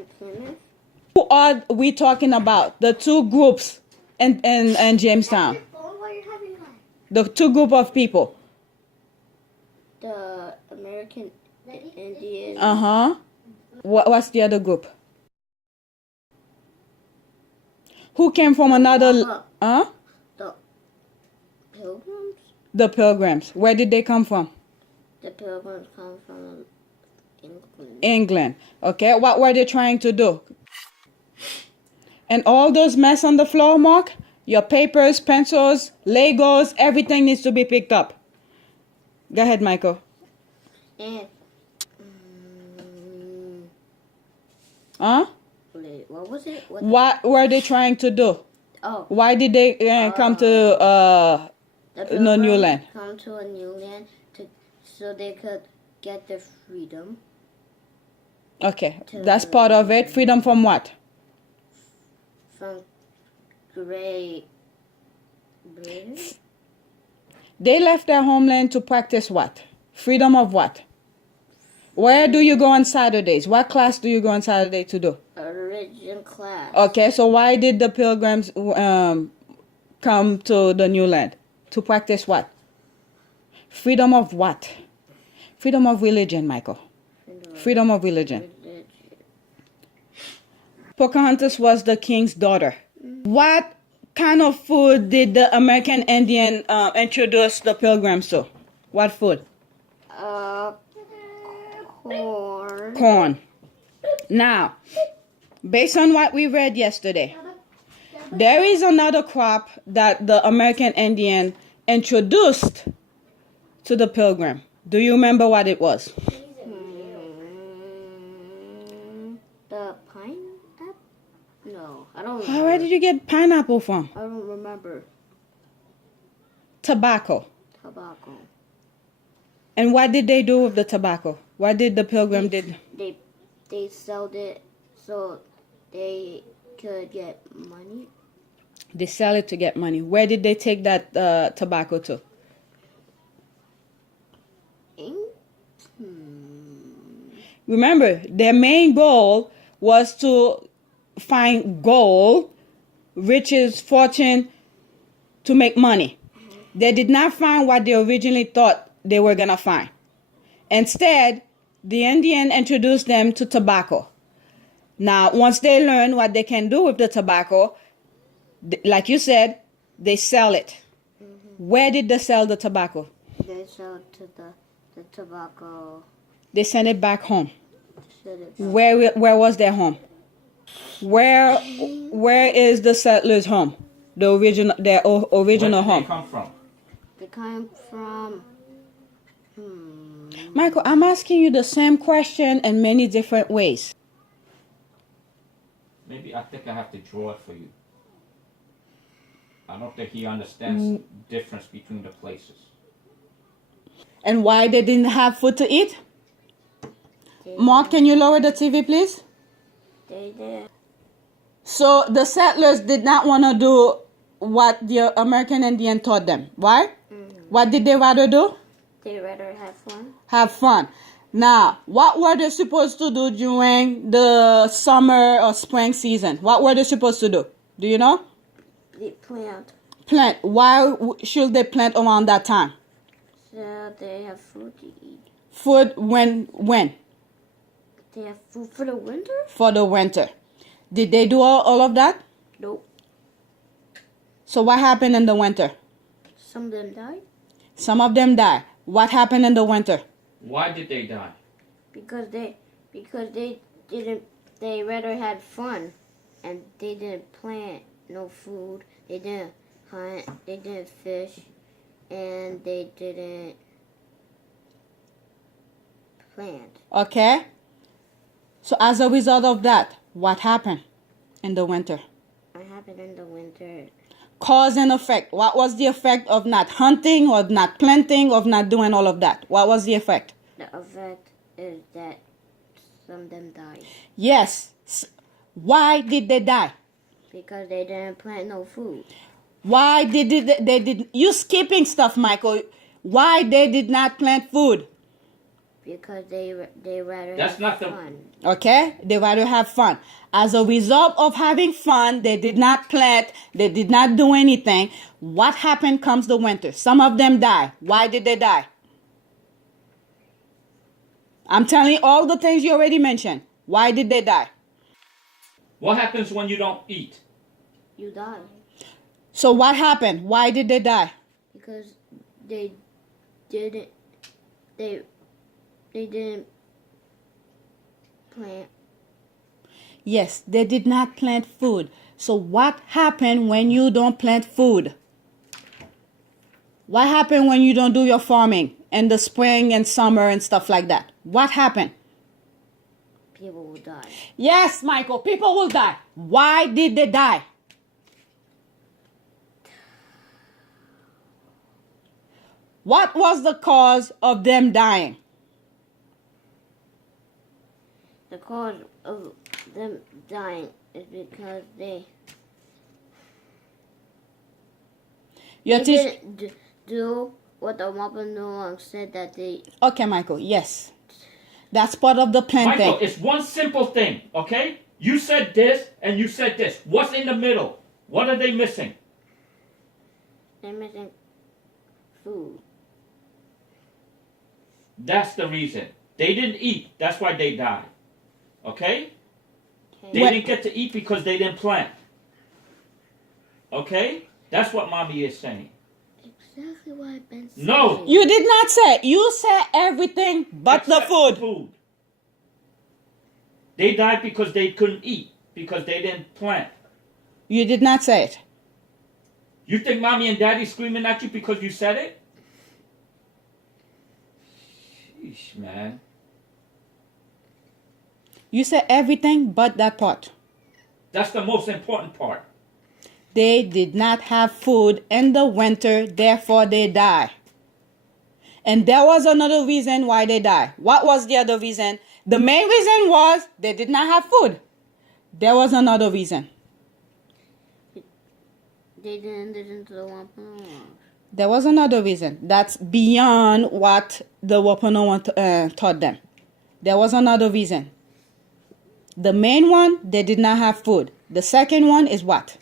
And Plymouth. Who are we talking about? The two groups in Jamestown. The two group of people. The American Indian. Uh-huh. What's the other group? Who came from another... The Pilgrims? The Pilgrims. Where did they come from? The Pilgrims come from England. England. Okay. What were they trying to do? And all those mess on the floor, Mark? Your papers, pencils, Legos, everything needs to be picked up. Go ahead, Michael. And... Huh? What was it? What were they trying to do? Oh. Why did they come to the new land? Come to a new land so they could get their freedom. Okay, that's part of it. Freedom from what? From Great Britain. They left their homeland to practice what? Freedom of what? Where do you go on Saturdays? What class do you go on Saturday to do? A religion class. Okay, so why did the Pilgrims come to the new land? To practice what? Freedom of what? Freedom of religion, Michael. Freedom of religion. Pocahontas was the king's daughter. What kind of food did the American Indian introduce the Pilgrims to? What food? Corn. Corn. Now, based on what we read yesterday, there is another crop that the American Indian introduced to the Pilgrim. Do you remember what it was? The pineapple? No, I don't remember. Where did you get pineapple from? I don't remember. Tobacco. Tobacco. And what did they do with the tobacco? What did the Pilgrim did? They sold it so they could get money. They sell it to get money. Where did they take that tobacco to? Remember, their main goal was to find gold, riches, fortune, to make money. They did not find what they originally thought they were going to find. Instead, the Indian introduced them to tobacco. Now, once they learn what they can do with the tobacco, like you said, they sell it. Where did they sell the tobacco? They sold to the tobacco. They sent it back home. Where was their home? Where is the settlers' home? Their original home. Where did they come from? They come from. Michael, I'm asking you the same question in many different ways. Maybe I think I have to draw it for you. I don't think he understands the difference between the places. And why they didn't have food to eat? Mark, can you lower the TV, please? They did. So the settlers did not want to do what the American Indian taught them. Why? What did they rather do? They rather have fun. Have fun. Now, what were they supposed to do during the summer or spring season? What were they supposed to do? Do you know? They plant. Plant. Why should they plant around that time? So they have food to eat. Food when? They have food for the winter? For the winter. Did they do all of that? Nope. So what happened in the winter? Some of them died. Some of them died. What happened in the winter? Why did they die? Because they rather had fun, and they didn't plant no food. They didn't hunt. They didn't fish, and they didn't plant. Okay. So as a result of that, what happened in the winter? What happened in the winter? Cause and effect. What was the effect of not hunting, or not planting, of not doing all of that? What was the effect? The effect is that some of them died. Yes. Why did they die? Because they didn't plant no food. Why did they did you skipping stuff, Michael? Why they did not plant food? because they rather That's have not the- fun. Okay? They rather have fun. As a result of having fun, they did not plant, they did not do anything. What happened comes the winter? Some of them die. Why did they die? I'm telling you all the things you already mentioned. Why did they die? What happens when you don't eat? You die So what happened? Why did they die? because they didn't they didn't plant. Yes, they did not plant food. So what happened when you don't plant food? What happened when you don't do your farming in the spring and summer and stuff like that? What happened? People will die. Yes, Michael, people will die. Why did they die? What was the cause of them dying? The cause of them dying is because they Your teacher. didn't do what the Maparis said that they. Okay, Michael, yes. That's part of the plan Michael, thing. it's one simple thing, okay? You said this and you said this. What's in the middle? What are they missing? They're missing food. That's the reason. They didn't eat. That's why they died. Okay? Okay. They didn't get to eat because they didn't plant. Okay? That's what mommy is saying. Exactly what I've been saying. No. You did not say. You said everything but the Except food. They died because they couldn't eat. Because they didn't plant. You did not say it. You think mommy and daddy screaming at you because you said it? Sheesh, man. You said everything but that part. That's the most important part. They did not have food in the winter, therefore they die. And there was another reason why they die. What was the other reason? The main reason was they did not have food. There was another reason. They didn't listen to the Maparis. There was another reason. That's beyond what the Wampanoag taught them. There was another reason. The main one, they did not have food. The second one is what?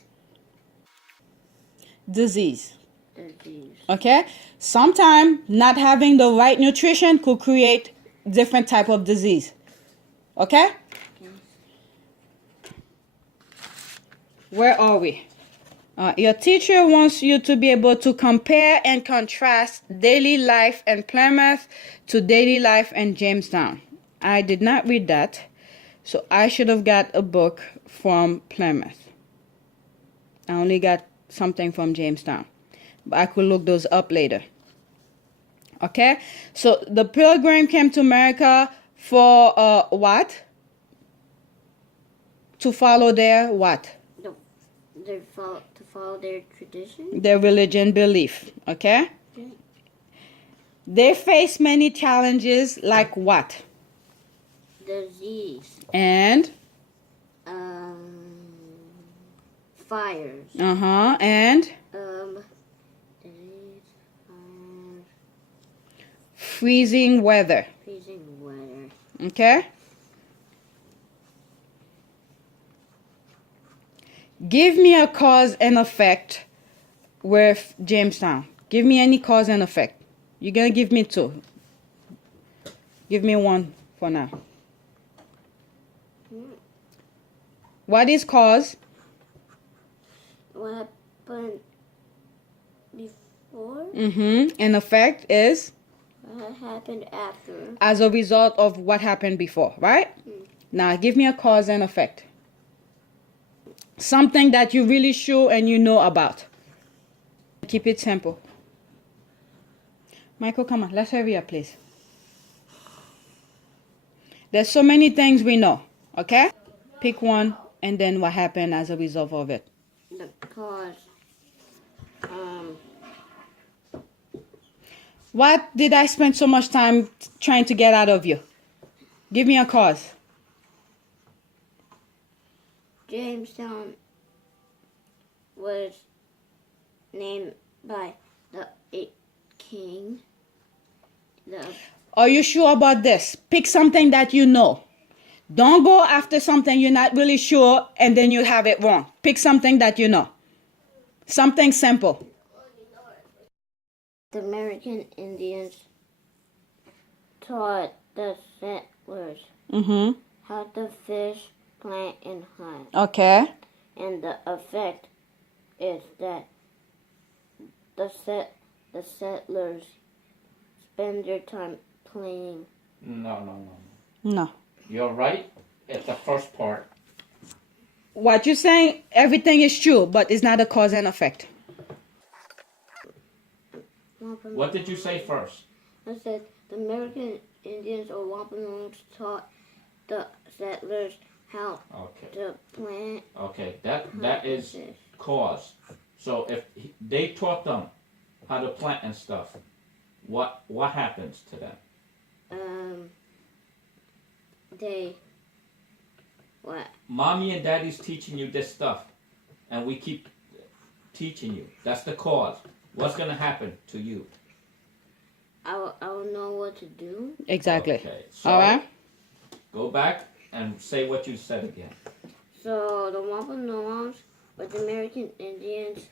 Disease. Disease. Okay? Sometimes not having the right nutrition could create different type of disease. Okay? Where are we? Your teacher wants you to be able to compare and contrast daily life in Plymouth to daily life in Jamestown. I did not read that, so I should have got a book from Plymouth. I only got something from Jamestown, but I could look those up later. Okay, so the Pilgrim came to America for what? To follow their what? To follow their tradition. Their religion belief. Okay. Okay. They face many challenges like what? Disease. And Fires. and Disease, fires, freezing weather. freezing weather. Okay. Give me a cause and effect with Jamestown. Give me any cause and effect. You're gonna give me two. Give me one for now. What is cause? What happened before? And effect is What happened after? as a result of what happened before, right? Now give me a cause and effect. Something that you really sure and you know about. Keep it simple. Michael, come on, let's hurry up, please. There's so many things we know, okay? Pick one and then what happened as a result of it. The cause. What did I spend so much time trying to get out of you? Give me a cause. Jamestown was named by the king. Are you sure about this? Pick something that you know. Don't go after something you're not really sure and then you have it wrong. Pick something that you know. Something simple. The American Indians taught the settlers how to fish, plant, and hunt. Okay. And the effect is that the settlers spend their time playing. No. You're right at the first part. What you're saying, everything is true, but it's not a cause and effect. What did you say first? I said the American Indians or Wampanoags taught the settlers how to plant. Okay, that is cause. So if they taught them how to plant and stuff, what happens to them? What? Mommy and Daddy's teaching you this stuff, and we keep teaching you. That's the cause. What's gonna happen to you? I will know what to do. Exactly. Okay, so all right. Go back and say what you said again. So the Wampanoags, or the American Indians,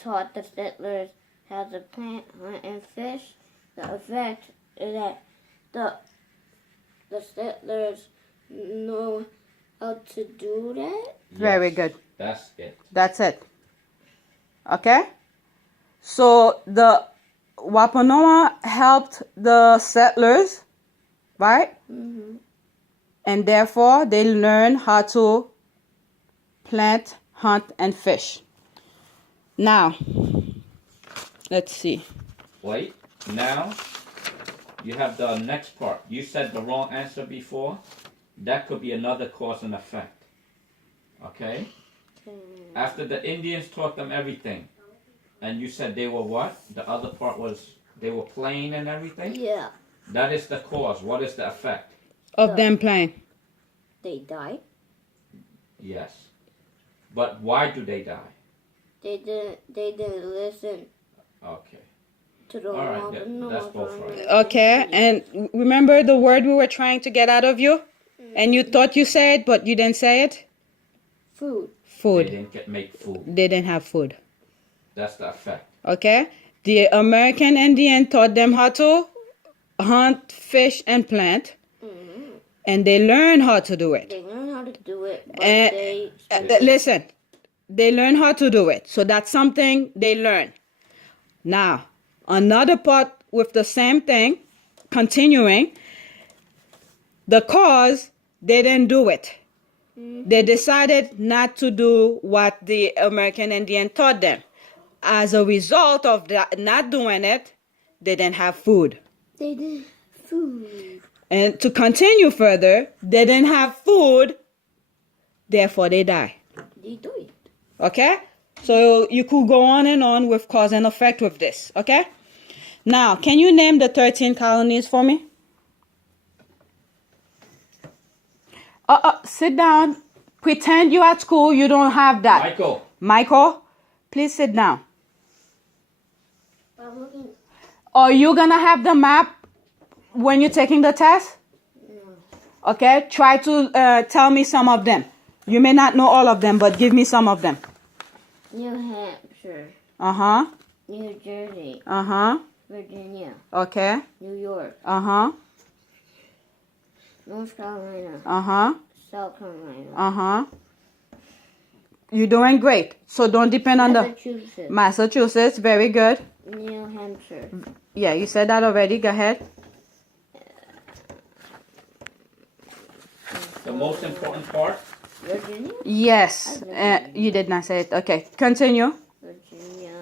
taught the settlers how to plant, hunt, and fish. The effect is that the settlers know how to do that. Very good. That's it. That's it. Okay? So the Wampanoag helped the settlers, right? And therefore they learn how to plant, hunt, and fish. Now, let's see. Wait, now you have the next part. You said the wrong answer before. That could be another cause and effect. Okay? After the Indians taught them everything, and you said they were what? The other part was they were playing and everything? Yeah. That is the cause. What is the effect? Of them playing. They died. Yes. But why do they die? They didn't listen Okay. to the All right, Wampanoags. that's both right. Okay, and remember the word we were trying to get out of you? And you thought you said it, but you didn't say it? Food. They Food. didn't make food. They didn't have food. That's the effect. Okay? The American Indian taught them how to hunt, fish, and plant. And they learned how to do it. They learn how to do it, but And listen, they learn how to do it. So that's something they learn. Now, another part with the same thing, continuing, the cause, they didn't do it. They decided not to do what the American Indian taught them. As a result of that, not doing it, they didn't have food. they didn't have food. And to continue further, they didn't have food, therefore they die. They died. Okay? So you could go on and on with cause and effect with this. Okay? Now, can you name the 13 colonies for me? Sit down. Pretend you're at school. You don't have that. Michael, please sit down. I'm looking. Are you going to have the map when you're taking the test? No. Okay? Try to tell me some of them. You may not know all of them, but give me some of them. New Hampshire. Uh-huh. New Jersey. Uh-huh. Virginia. Okay. New York. Uh-huh. North Carolina. Uh-huh. South Carolina. Uh-huh. You're doing great. So don't depend on Massachusetts. Massachusetts. Very good. New Hampshire. Yeah, you said that already. Go ahead. The most important part? Virginia. Yes. You did not say it. Okay. Continue. Virginia.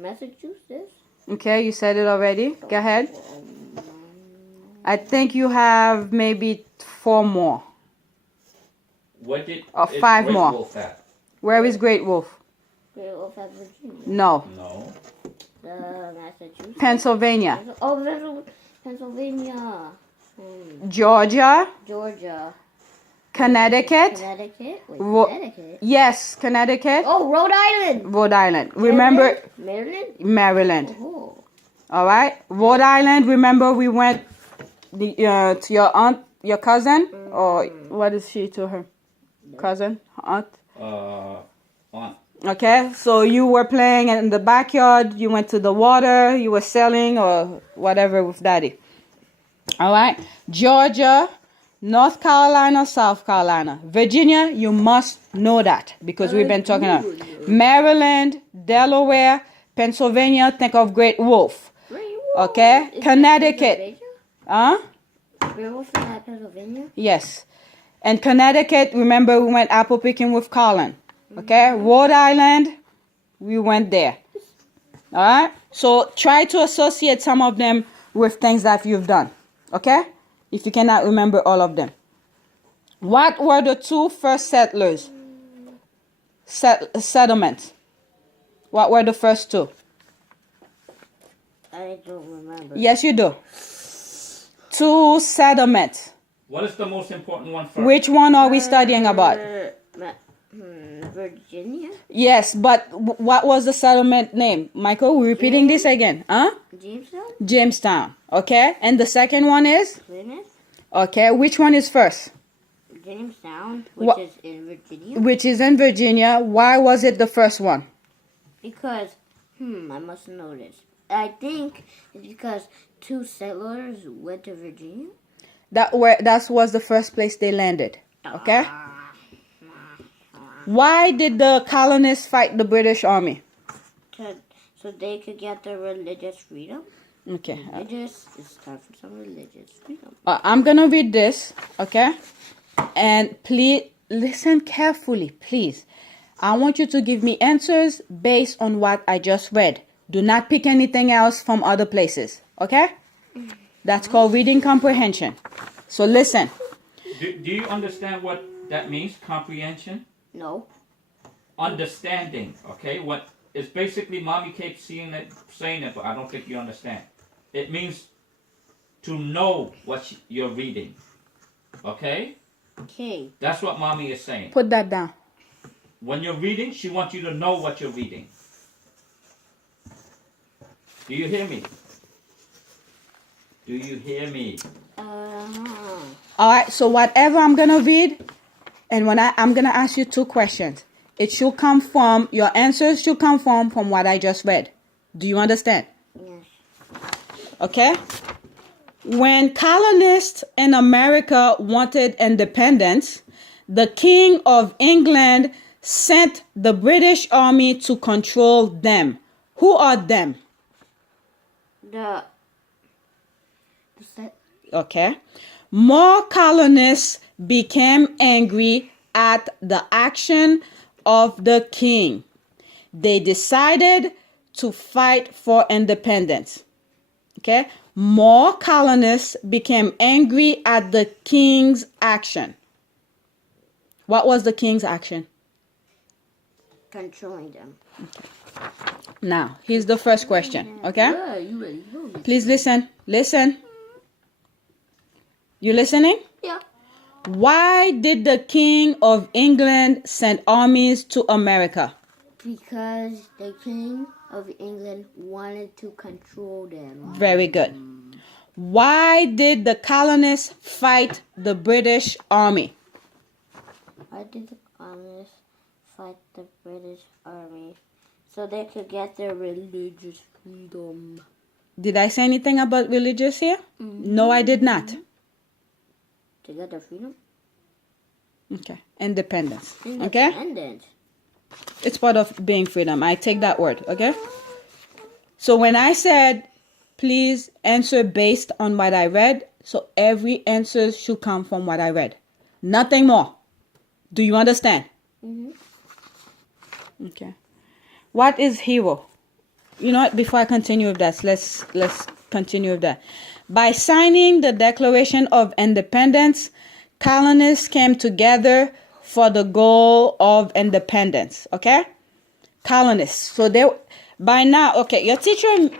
Massachusetts. Okay, you said it already. Go ahead. I think you have maybe 4 more. What did Or 5 Great more. Wolf at? Where is Great Wolf? Great Wolf at Virginia. No. No. The Massachusetts. Pennsylvania. Oh, Pennsylvania. Georgia. Georgia. Connecticut. Connecticut. Wait, Ro- Connecticut. Yes, Connecticut. Oh, Rhode Island. Rhode Island. Remember, Maryland. Maryland. Oh. All right. Rhode Island. Remember, we went to your aunt, your cousin, or what is she to her? Cousin, aunt. On. Okay. So you were playing in the backyard. You went to the water. You were sailing or whatever with Daddy. All right. Georgia, North Carolina, South Carolina, Virginia. You must know that because we've been talking about Maryland, Delaware, Pennsylvania. Think of Great Wolf. Okay. Is Connecticut. that Great Wolf in that Pennsylvania? Yes. And Connecticut, remember we went apple picking with Colin. Okay? Rhode Island, we went there. Alright? So try to associate some of them with things that you've done. Okay? If you cannot remember all of them. What were the two first settlers? Settlements. What were the first two? I don't remember. Yes, you do. Two settlements. What is the most important one first? Which one are we studying about? Virginia? Yes, but what was the settlement name? Michael, we're repeating this again. Huh? Jamestown? Jamestown. Okay. And the second one is? Plymouth? Okay. Which one is first? Jamestown, Wha- which is in Virginia. Which is in Virginia. Why was it the first one? Because, I must know this. I think it's because two settlers went to Virginia. That was the first place they landed. Okay. Why did the colonists fight the British Army? So they could get their religious freedom. Okay. It's time for some religious freedom. I'm gonna read this. Okay. And please listen carefully, please. I want you to give me answers based on what I just read. Do not pick anything else from other places. Okay? That's called reading comprehension. So listen. Do you understand what that means? Comprehension? No. Understanding. Okay? What is basically mommy keeps saying it, but I don't think you understand. It means to know what you're reading. Okay? Okay. That's what mommy is saying. Put that down. When you're reading, she wants you to know what you're reading. Do you hear me? Do you hear me? All right. So whatever I'm gonna read, and when I'm gonna ask you two questions, it should come from your answers. Should come from what I just read. Do you understand? Yes. Okay. When colonists in America wanted independence, the King of England sent the British Army to control them. Who are them? Okay. More colonists became angry at the action of the king. They decided to fight for independence. Okay. More colonists became angry at the king's action. What was the king's action? Controlling them. Now, here's the first question, okay? Yeah, you already know this. Please listen. Listen. You listening? Yeah. Why did the King of England send armies to America? Because the King of England wanted to control them. Very good. Why did the colonists fight the British Army? Why did the colonists fight the British Army? So they could get their religious freedom. Did I say anything about religious here? No, I did not. To get their freedom? Okay. Independence. Okay? Independent. It's part of being freedom. I take that word, okay? So when I said, please answer based on what I read, so every answer should come from what I read. Nothing more. Do you understand? Okay. What is hero? You know what? Before I continue with that, let's continue with that. By signing the Declaration of Independence, colonists came together for the goal of independence. Okay? Colonists. So they, by now, okay, your teacher,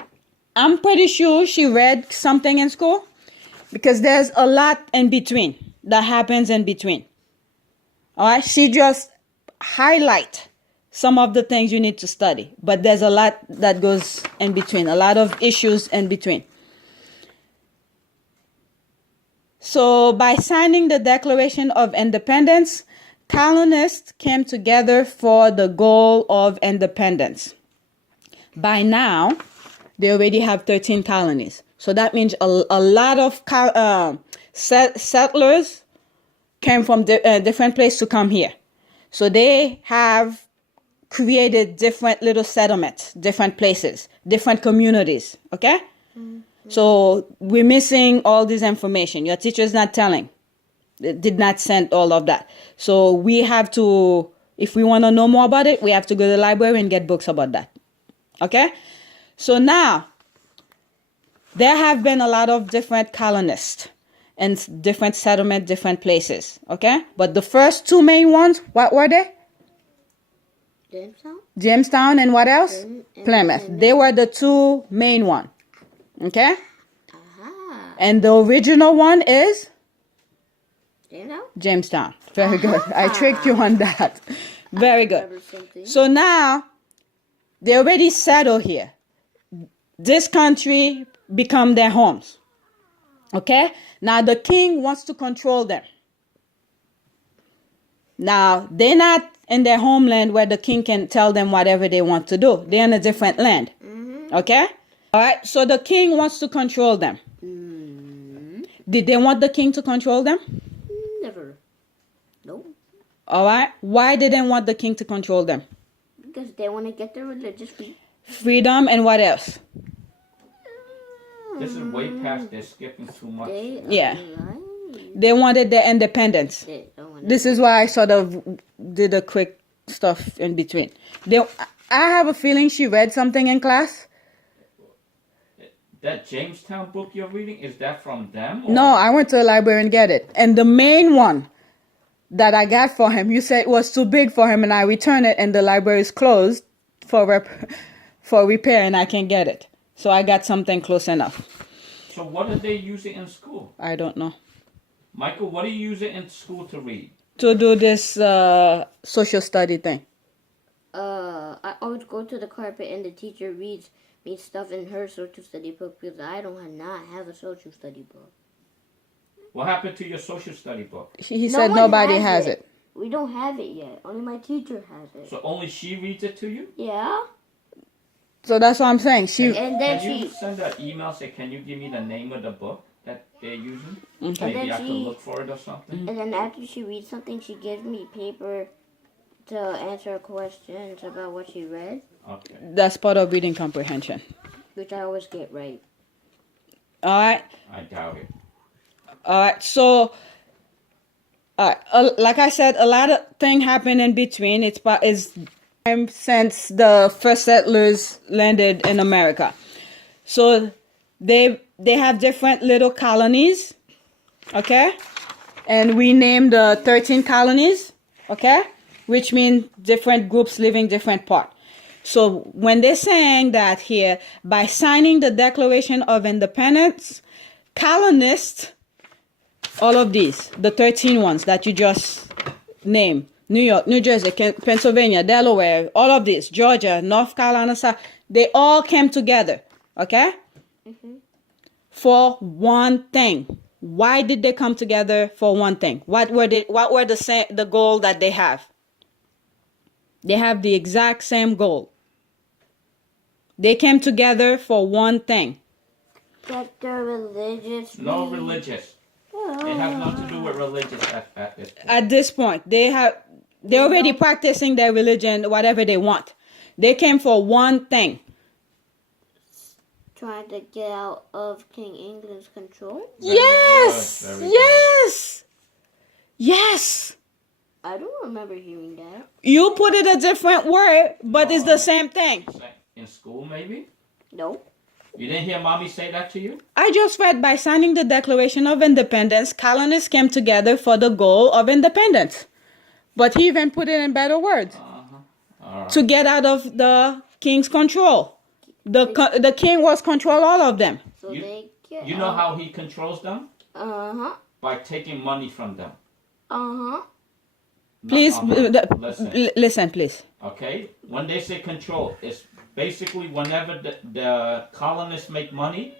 I'm pretty sure she read something in school because there's a lot in between that happens in between. All right, she just highlight some of the things you need to study, but there's a lot that goes in between, a lot of issues in between. So by signing the Declaration of Independence, colonists came together for the goal of independence. By now, they already have 13 colonies. So that means a lot of settlers came from different places to come here. So they have created different little settlements, different places, different communities, okay? Mm-hmm. So we're missing all this information. Your teacher's not telling. They did not send all of that. So we have to, if we want to know more about it, we have to go to the library and get books about that, okay? So now, there have been a lot of different colonists and different settlements, different places, okay? But the first two main ones, what were they? Jamestown and what else? Plymouth. They were the two main ones, okay? Uh-huh. And the original one is? Jamestown. Very good. I tricked you on that. Very good. So now, they already settled here. This country become their homes. Okay? Now the king wants to control them. Now, they're not in their homeland where the king can tell them whatever they want to do. They're in a different land. Mm-hmm. Okay? All right? So the king wants to control them. Mm-hmm. Did they want the king to control them? Never. No. All right? Why did they want the king to control them? Because they want to get their religious freedom and what else? This is way past. They're skipping too much. Yeah. They wanted their independence. This is why I sort of did a quick stuff in between. I have a feeling she read something in class. That Jamestown book you're reading, is that from them? Or? No, I went to the library and get it. And the main one that I got for him, you said it was too big for him, and I returned it, and the library is closed for repair, and I can't get it. So I got something close enough. So what are they using in school? I don't know. Michael, what are you using in school to read? To do this social study thing. I always go to the carpet and the teacher reads me stuff in her social study book because I not have a social study book. What happened to your social study book? He said nobody has it. We don't have it yet. Only my teacher has it. So only she reads it to you? Yeah. So that's what I'm saying. Can you send an email, say, can you give me the name of the book that they're using? Okay. Maybe I can look for it or something. And then after she reads something, she gives me paper to answer questions about what she read. Okay. That's part of reading comprehension. Which I always get right. All right. I doubt it. All right. So, like I said, a lot of things happen in between. It's time since the first settlers landed in America. So they have different little colonies, okay? And we named the 13 colonies, okay? Which means different groups living different part. So when they're saying that here, by signing the Declaration of Independence, colonists, all of these, the 13 ones that you just named, New York, New Jersey, Pennsylvania, Delaware, all of this, Georgia, North Carolina, they all came together, okay? Mm-hmm. For one thing. Why did they come together for one thing? What were the goal that they have? They have the exact same goal. They came together for one thing. Get their religious. No religious. It has nothing to do with religious at this point. At this point, they're already practicing their religion, whatever they want. They came for one thing. Trying to get out of King England's control? Yes! Yes! Yes! I don't remember hearing that. You put it a different word, but it's the same thing. In school, maybe? No. You didn't hear Mommy say that to you? I just read, by signing the Declaration of Independence, colonists came together for the goal of independence. But he even put it in better words. Right. To get out of the king's control. The king was control all of them. So you know how he controls them? Uh-huh. By taking money from them. Uh-huh. Please, Listen. listen, please. Okay? When they say control, it's basically whenever the colonists make money,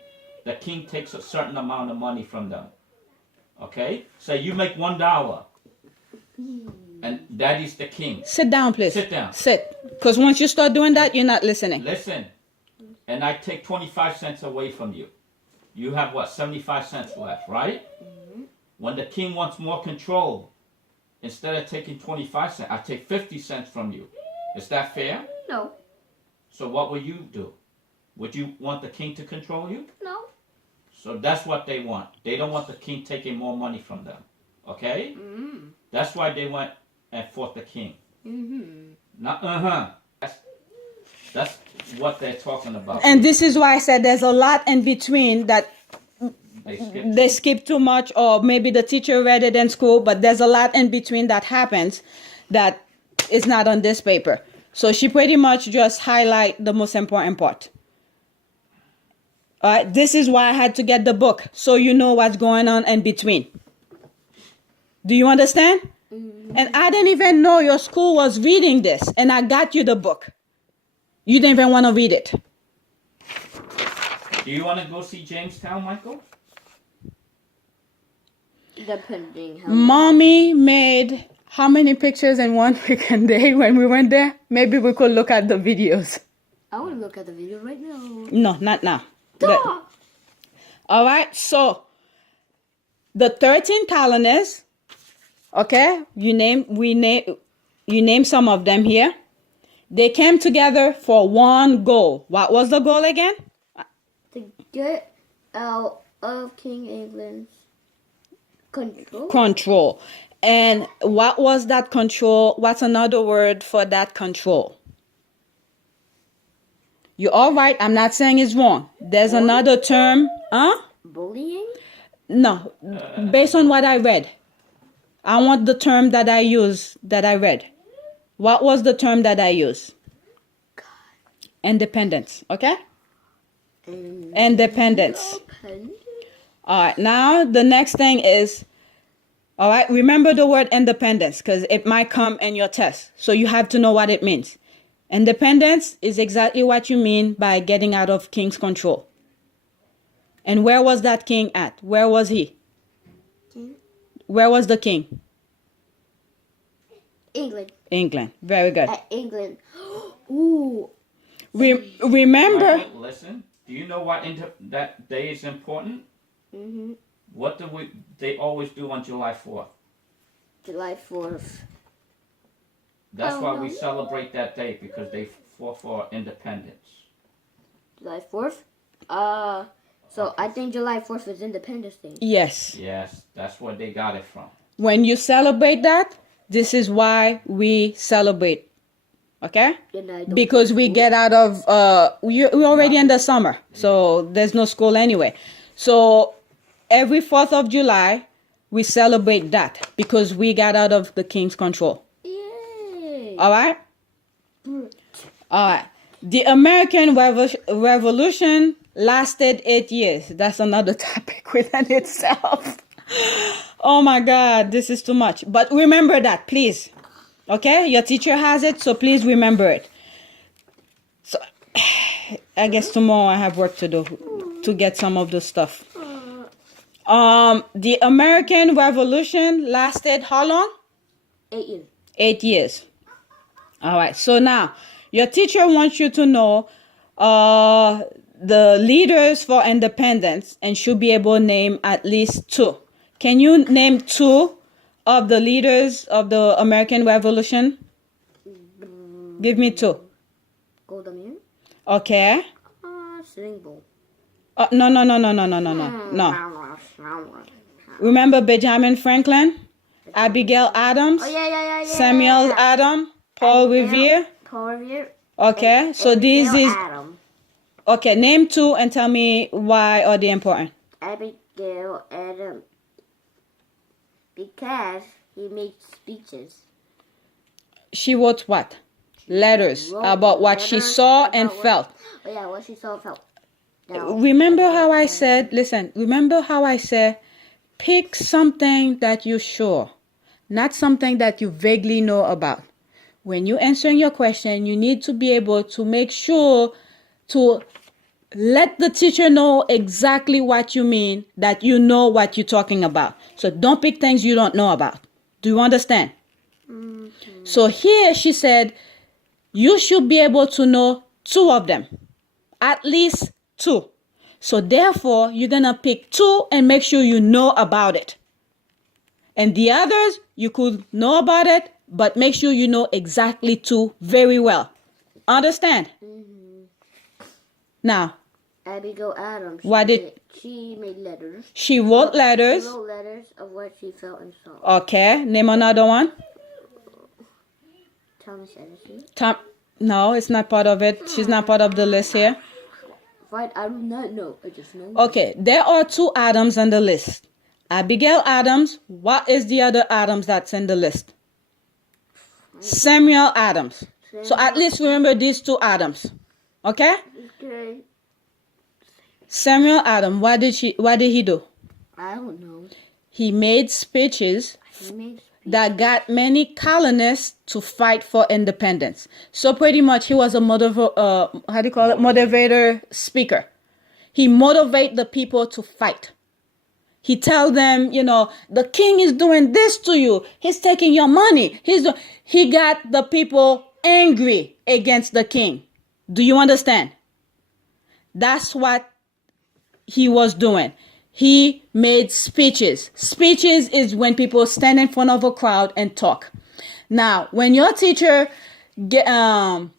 the king takes a certain amount of money from them. Okay? So you make $1, and daddy's the king. Sit down, please. Sit down. Sit. Because once you start doing that, you're not listening. Listen. And I take 25 cents away from you. You have what, 75 cents left, right? Mm-hmm. When the king wants more control, instead of taking 25 cents, I take 50 cents from you. Is that fair? No. So what will you do? Would you want the king to control you? No. So that's what they want. They don't want the king taking more money from them. Okay? Mm-hmm. That's why they went and fought the king. Mm-hmm. Not That's what they're talking about. And this is why I said there's a lot in between that they skip too much, or maybe the teacher read it in school, but there's a lot in between that happens that is not on this paper. So she pretty much just highlight the most important part. All right, this is why I had to get the book, so you know what's going on in between. Do you understand? Mm-hmm. And I didn't even know your school was reading this, and I got you the book. You didn't even want to read it. Do you want to go see Jamestown, Michael? Depending how. Mommy made how many pictures in one weekend day when we went there? Maybe we could look at the videos. I want to look at the video right now. No, not now. All right, so the 13 colonists, okay, you name some of them here. They came together for one goal. What was the goal again? To get out of King England's control. Control. And what was that control? What's another word for that control? You're all right. I'm not saying it's wrong. There's another term. Bullying? No. Based on what I read. I want the term that I read. What was the term that I used? Independence. Okay? Independence. All right. Now, the next thing is, all right, remember the word independence because it might come in your test. So you have to know what it means. Independence is exactly what you mean by getting out of king's control. And where was that king at? Where was he? King? Where was the king? England. England. Very good. At England. Ooh. Remember. Michael, listen. Do you know why that day is important? Mm-hmm. What do they always do on July 4th? July 4th. That's why we celebrate that day, because they fought for independence. July 4th? So I think July 4th is Independence Day. Yes. Yes, that's where they got it from. When you celebrate that, this is why we celebrate. Okay? Because we get out of, we're already in the summer. So there's no school anyway. So every 4th of July, we celebrate that because we got out of the king's control. Yay! All right? All right. The American Revolution lasted 8 years. That's another topic within itself. Oh my God, this is too much. But remember that, please. Okay? Your teacher has it, so please remember it. So, I guess tomorrow I have work to do to get some of the stuff. The American Revolution lasted how long? 8 years. 8 years. All right. So now, your teacher wants you to know the leaders for independence and should be able to name at least 2. Can you name 2 of the leaders of the American Revolution? Give me 2. Golda Meir. Okay. Sitting Bull. No. Remember Benjamin Franklin? Abigail Adams? Oh, yeah. Samuel Adams? Paul Revere? Paul Revere. Okay, so these is... Adam. Okay, name 2 and tell me why are they important. Abigail Adams. Because he makes speeches. She wrote what? Letters about what she saw and felt. Oh yeah, what she saw and felt. Remember how I said, listen, remember how I said, pick something that you're sure. not something that you vaguely know about. When you're answering your question, you need to be able to make sure to let the teacher know exactly what you mean, that you know what you're talking about. So don't pick things you don't know about. Do you understand? Mm-hmm. So here she said, you should be able to know 2 of them. At least 2. So therefore, you're going to pick 2 and make sure you know about it. And the others, you could know about it, but make sure you know exactly 2 very well. Understand? Mm-hmm. Now, Abigail Adams. She made letters. She wrote letters. She wrote letters of what she felt and saw. Okay, name another one. Thomas Edison. No, it's not part of it. She's not part of the list here. Fine, I do not know. I just know. Okay, there are 2 Adams on the list. Abigail Adams. What is the other Adams that's in the list? Samuel Adams. So at least remember these 2 Adams. Okay? Okay. Samuel Adams. What did he do? I don't know. He made speeches that got many colonists to fight for independence. So pretty much he was a motivator speaker. He motivated the people to fight. He tell them, the king is doing this to you. He's taking your money. He got the people angry against the king. Do you understand? That's what he was doing. He made speeches. Speeches is when people stand in front of a crowd and talk. Now, when your teacher, the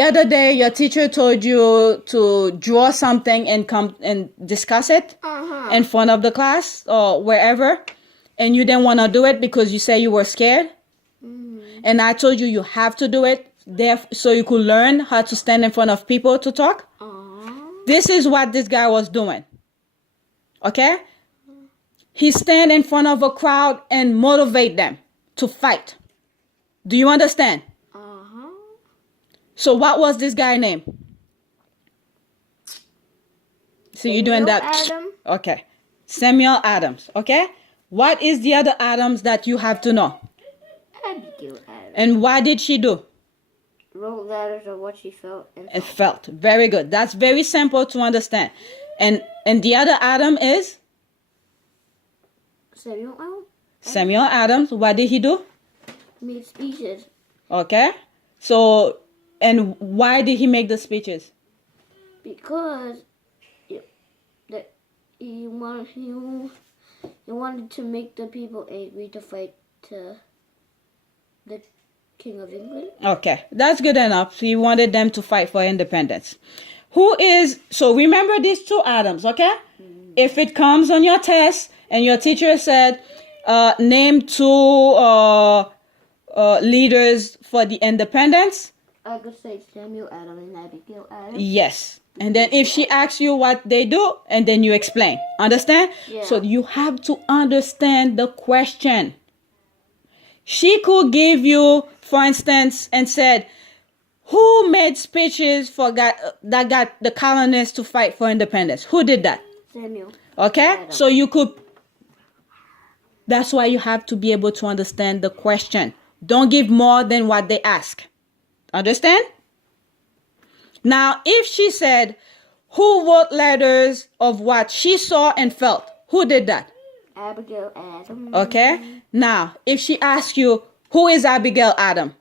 other day, your teacher told you to draw something and come and discuss it in front of the class or wherever, and you didn't want to do it because you said you were scared. And I told you have to do it so you could learn how to stand in front of people to talk. This is what this guy was doing. Okay? He stand in front of a crowd and motivate them to fight. Do you understand? So what was this guy name? So you're doing that. Adam. Okay. Samuel Adams. Okay? What is the other Adams that you have to know? Abigail Adams. And what did she do? Wrote letters of what she felt and felt. Very good. That's very simple to understand. And the other Adam is? Samuel Adams. Samuel Adams. What did he do? Made speeches. Okay. So, and why did he make the speeches? Because he wanted to make the people angry to fight to the King of England. Okay, that's good enough. He wanted them to fight for independence. So remember these 2 Adams, okay? If it comes on your test and your teacher said, name 2 leaders for the independence. I could say Samuel Adams and Abigail Adams. Yes. And then if she asks you what they do, and then you explain. Understand? Yeah. So you have to understand the question. She could give you, for instance, and said, who made speeches that got the colonists to fight for independence? Who did that? Samuel. Okay? So that's why you have to be able to understand the question. Don't give more than what they ask. Understand? Now, if she said, who wrote letters of what she saw and felt? Who did that? Abigail Adams. Okay? Now, if she asks you, who is Abigail Adams?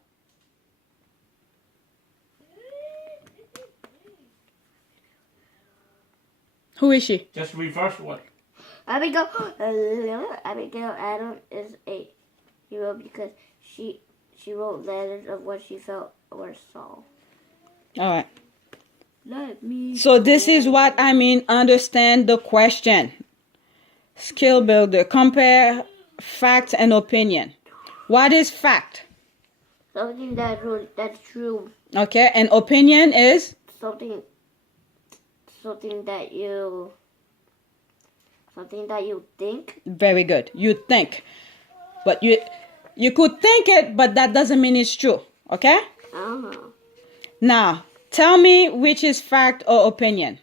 Who is she? Just reverse what? Abigail Adams is a hero because she wrote letters of what she felt or saw. All right. Let me. So this is what I mean. Understand the question. Skill builder. Compare fact and opinion. What is fact? Something that's true. Okay. And opinion is? Something that you think. Very good. You think. But you could think it, but that doesn't mean it's true. Okay? Now, tell me which is fact or opinion.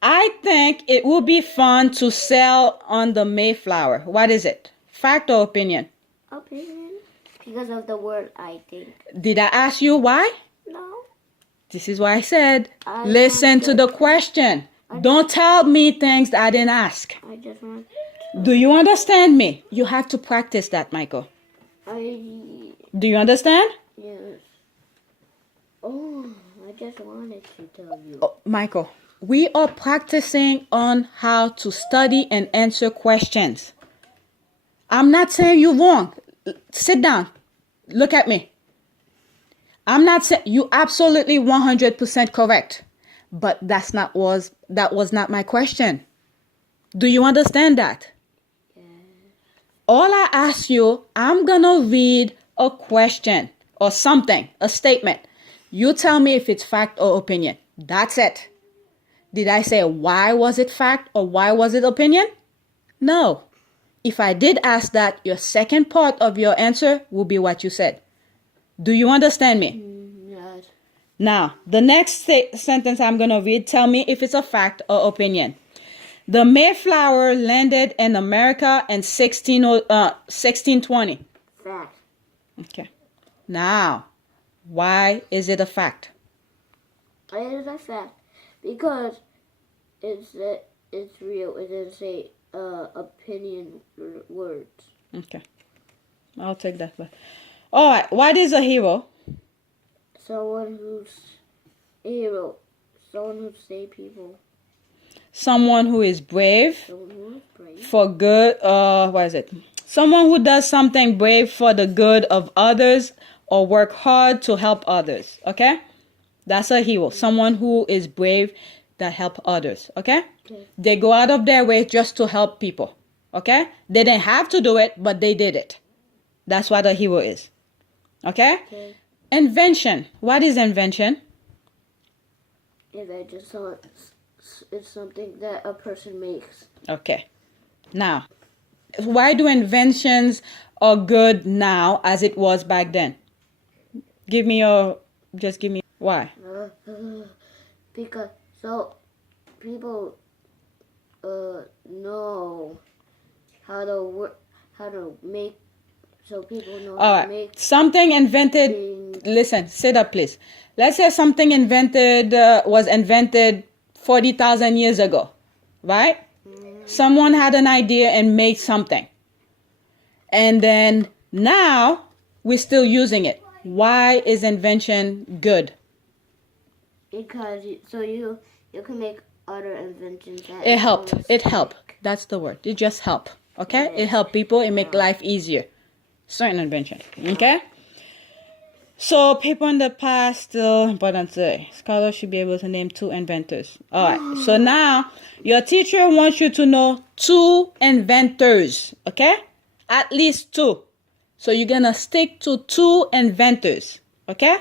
I think it would be fun to sail on the Mayflower. What is it? Fact or opinion? opinion because of the word I think. Did I ask you why? No. This is why I said, I listen want to the question. Don't tell me things that I didn't ask. I just want. Do you understand me? You have to practice that, Michael. Do you understand? Yes. Oh, I just wanted to tell you. Oh, Michael, we are practicing on how to study and answer questions. I'm not saying you're wrong. Sit down. Look at me. I'm not saying you absolutely 100% correct. But that was not my question. Do you understand that? Yes. All I ask you, I'm going to read a question or something, a statement. You tell me if it's fact or opinion. That's it. Did I say why was it fact or why was it opinion? No. If I did ask that, your second part of your answer will be what you said. Do you understand me? Yes. Now, the next sentence I'm going to read, tell me if it's a fact or opinion. The Mayflower landed in America in 1620. Fact. Okay. Now, why is it a fact? It is a fact because it's real. It doesn't say opinion words. Okay. I'll take that one. All right. What is a hero? Someone who's a hero. Someone who saves people. Someone who is brave Someone who is brave. for good. What is it? Someone who does something brave for the good of others or work hard to help others. Okay? That's a hero. Someone who is brave that help others. Okay? They go out of their way just to help people. Okay? They didn't have to do it, but they did it. That's what a hero is. Okay? Invention. What is invention? Invention. So it's something that a person makes. Okay. Now, why do inventions are good now as it was back then? Give me why? Because so people know how to work, how to make. So people know All how right. to make Something invented. things. Listen, sit up, please. Let's say something was invented 40,000 years ago, right? Someone had an idea and made something. And then now we're still using it. Why is invention good? Because you can make other inventions. That It helped. almost It helped. like- That's the word. It just helped. Okay? Yeah. It helped people. It make life easier. Certain invention. Okay? So people in the past still important today. Scholars should be able to name 2 inventors. All right. So now your teacher wants you to know 2 inventors. Okay? At least 2. So you're gonna stick to 2 inventors. Okay?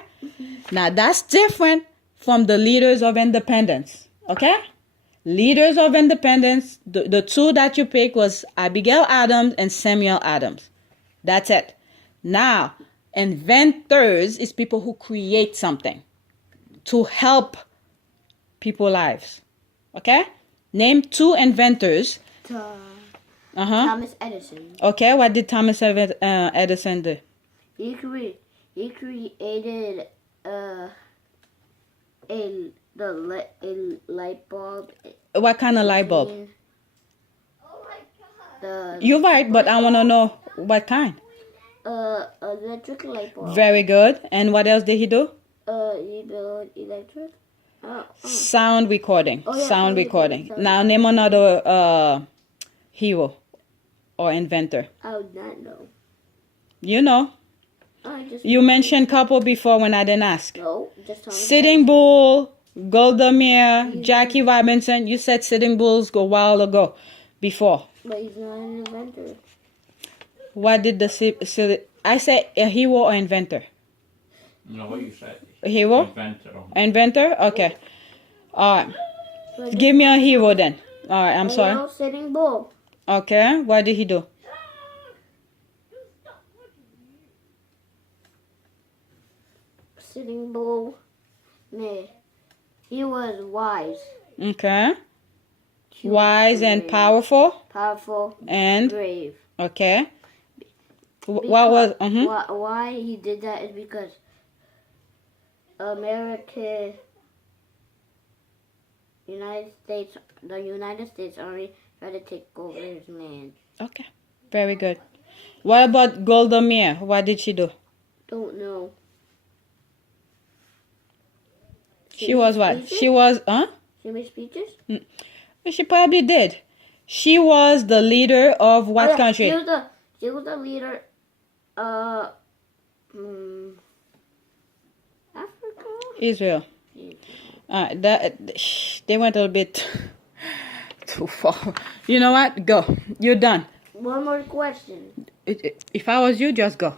Now that's different from the leaders of independence. Okay? Leaders of independence, the 2 that you picked was Abigail Adams and Samuel Adams. That's it. Now, inventors is people who create something to help people's lives. Okay? Name 2 inventors. Thomas Edison. Okay, what did Thomas Edison do? He created a light bulb. What kind of light bulb? The You're right, but I want to know what kind. electric light bulb. Very good. And what else did he do? He built electric. Sound recording. Oh, yeah, Sound sound recording. recording. Now name another hero or inventor. I would not know. You know. I just You mentioned couple before when I didn't ask. no. Just Thomas Sitting Bull, Golda Meir, Jackie Robinson. You said Sitting Bulls go a while ago before. But he's not an inventor. What did I say a hero or inventor? No, what you said. A hero? Inventor. Inventor? Okay. All right. Give me a hero then. All right, I'm sorry. Hero, Sitting Bull. Okay, what did he do? Sitting Bull. Nah. He was wise. Okay. Wise and brave. powerful. Powerful. And Brave. okay. What was? Why he did that is because the United States Army tried to take over his land. Okay, very good. What about Golda Meir? What did she do? Don't know. She was what? Speeches? She was, She made speeches? She probably did. She was the leader of what country? She was the leader Africa? Israel. They went a little bit too far. You know what? Go. You're done. One more question. If I was you, just go.